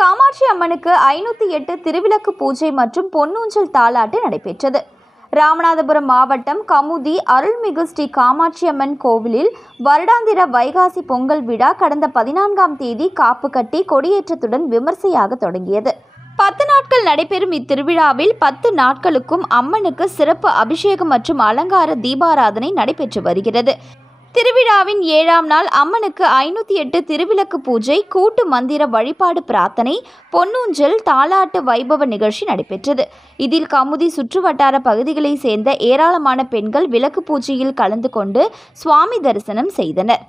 காமாட்சி அம்மனுக்கு ஐநூற்றி எட்டு திருவிளக்கு பூஜை மற்றும் பொன்னூஞ்சல் தாலாட்டு நடைபெற்றது. ராமநாதபுரம் மாவட்டம் கமுதி அருள்மிகு ஸ்ரீ காமாட்சி அம்மன் கோவிலில் வருடாந்திர வைகாசி பொங்கல் விழா கடந்த பதினான்காம் தேதி காப்பு கட்டி கொடியேற்றத்துடன் விமர்சையாக தொடங்கியது. பத்து நாட்கள் நடைபெறும் இத்திருவிழாவில் பத்து நாட்களுக்கும் அம்மனுக்கு சிறப்பு அபிஷேகம் மற்றும் அலங்கார தீபாராதனை நடைபெற்று வருகிறது. திருவிழாவின் ஏழாம் நாள் அம்மனுக்கு ஐநூற்றி எட்டு திருவிளக்கு பூஜை கூட்டு மந்திர வழிபாடு பிரார்த்தனை பொன்னூஞ்சல் தாலாட்டு வைபவ நிகழ்ச்சி நடைபெற்றது. இதில் கமுதி சுற்றுவட்டார பகுதிகளைச் சேர்ந்த ஏராளமான பெண்கள் விளக்கு பூஜையில் கலந்து கொண்டு சுவாமி தரிசனம் செய்தனர்.